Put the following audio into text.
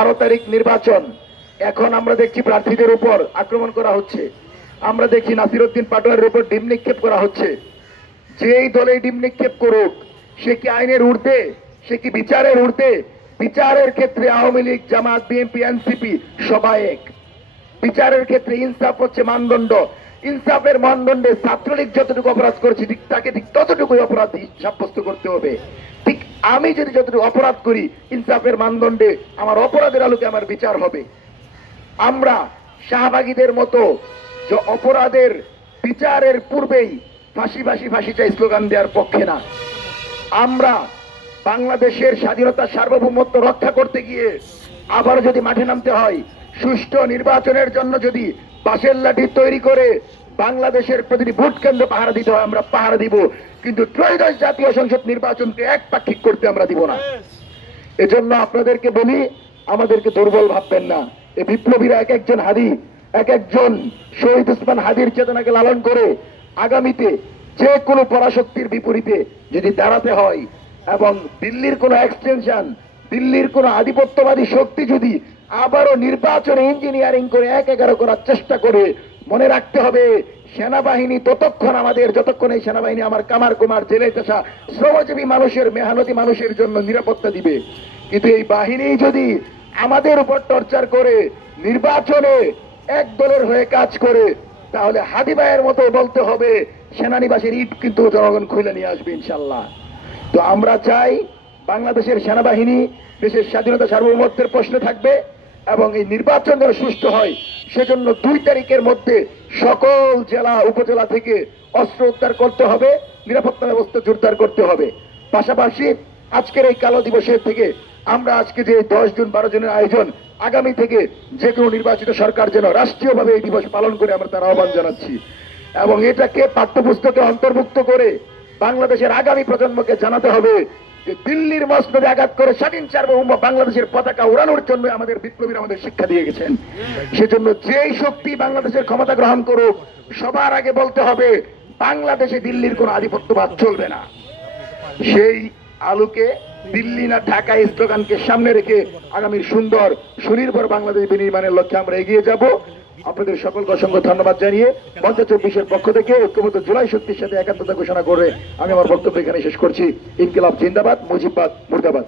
বারো তারিখ নির্বাচন। এখন আমরা দেখছি প্রার্থীদের উপর আক্রমণ করা হচ্ছে। আমরা দেখছি নাসিরউদ্দিন পাটোয়ারের উপর ডিম নিক্ষেপ করা হচ্ছে। যেই দলে ডিম নিক্ষেপ করুক, সে কি আইনের ঊর্ধ্বে? সে কি বিচারের ঊর্ধ্বে? বিচারের ক্ষেত্রে Awami League, Jamaat, BNP, NCP সবাই এক। বিচারের ক্ষেত্রে ইনসাফ হচ্ছে মানদণ্ড। ইনসাফের মানদণ্ডে ছাত্রলীগ যতটুকু অপরাধ করেছে, ঠিক তাকে ঠিক ততটুকুই অপরাধ সাব্যস্ত করতে হবে। আমি যদি যতটুকু অপরাধ করি, ইনসাফের মানদণ্ডে আমার অপরাধের আলোকে আমার বিচার হবে। আমরা শাহবাগীদের মতো যে অপরাধের বিচারের পূর্বেই ফাঁসি ফাঁসি ফাঁসি চাই স্লোগান দেওয়ার পক্ষে না। আমরা বাংলাদেশের স্বাধীনতা সার্বভৌমত্ব রক্ষা করতে গিয়ে আবার যদি মাঠে নামতে হয়, সুষ্ঠু নির্বাচনের জন্য যদি বাঁশের লাঠি তৈরি করে বাংলাদেশের প্রতিটি ভোট কেন্দ্র পাহারা দিতে হয়, আমরা পাহারা দিব। কিন্তু ত্রয়োদশ জাতীয় সংসদ নির্বাচনকে একপাক্ষিক করতে আমরা দিব না। এজন্য আপনাদেরকে বলি, আমাদেরকে দুর্বল ভাববেন না। এই বিপ্লবীরা এক একজন হাদি, এক একজন শহীদ উসমান হাদির চেতনাকে লালন করে আগামীতে যে কোনো পরাশক্তির বিপরীতে যদি দাঁড়াতে হয় এবং দিল্লির কোনো এক্সটেনশন দিল্লির কোনো আধিপত্যবাদী শক্তি যদি আবারও নির্বাচনে ইঞ্জিনিয়ারিং করে এক এগারো করার চেষ্টা করে মনে রাখতে হবে, সেনাবাহিনী ততক্ষণ আমাদের, যতক্ষণ এই সেনাবাহিনী আমার কামার কুমার, জেলে চাষা, শ্রমজীবী মানুষের, মেহানতি মানুষের জন্য নিরাপত্তা দিবে। কিন্তু এই বাহিনী যদি আমাদের উপর টর্চার করে, নির্বাচনে এক দলের হয়ে কাজ করে, তাহলে হাদি ভাইয়ের মতো বলতে হবে, সেনানিবাসের ইট কিন্তু জনগণ খুলে নিয়ে আসবে ইনশাল্লাহ তো আমরা চাই বাংলাদেশের সেনাবাহিনী, দেশের স্বাধীনতা সার্বভৌমত্বের প্রশ্নে থাকবে এবং এই নির্বাচন যেন সুষ্ঠু হয় সেজন্য দুই তারিখের মধ্যে সকল জেলা, উপজেলা থেকে অস্ত্র উদ্ধার করতে হবে, নিরাপত্তা ব্যবস্থা জোরদার করতে হবে। পাশাপাশি আজকের এই কালো দিবসের থেকে আমরা আজকে যে দশ জন বারো জনের আয়োজন, আগামী থেকে যে কোনো নির্বাচিত সরকার যেন রাষ্ট্রীয়ভাবে এই দিবস পালন করে, আমরা তার আহ্বান জানাচ্ছি। এবং এটাকে পাঠ্যপুস্তকে অন্তর্ভুক্ত করে বাংলাদেশের আগামী প্রজন্মকে জানাতে হবে দিল্লির মসনদে আঘাত করে স্বাধীন সার্বভৌম বাংলাদেশের পতাকা উড়ানোর জন্য আমাদের বিপ্লবীরা আমাদের শিক্ষা দিয়ে গেছেন। সেজন্য যেই শক্তি বাংলাদেশের ক্ষমতা গ্রহণ করুক, সবার আগে বলতে হবে, বাংলাদেশে দিল্লির কোনো আধিপত্যবাদ চলবে না। সেই আলোকে দিল্লি না ঢাকা স্লোগানকে সামনে রেখে আগামীর সুন্দর সুনির্ভর বাংলাদেশ বিনির্মাণের লক্ষ্যে আমরা এগিয়ে যাব। আপনাদের সকলকে অসংখ্য ধন্যবাদ জানিয়ে পঞ্চাশ চব্বিশের পক্ষ থেকে ঐক্যবদ্ধ জুলাই শক্তির সাথে একাত্মতা ঘোষণা করে আমি আমার বক্তব্য এখানে শেষ করছি। ইনকিলাব জিন্দাবাদ মুজিবাদ মুর্দাবাদ।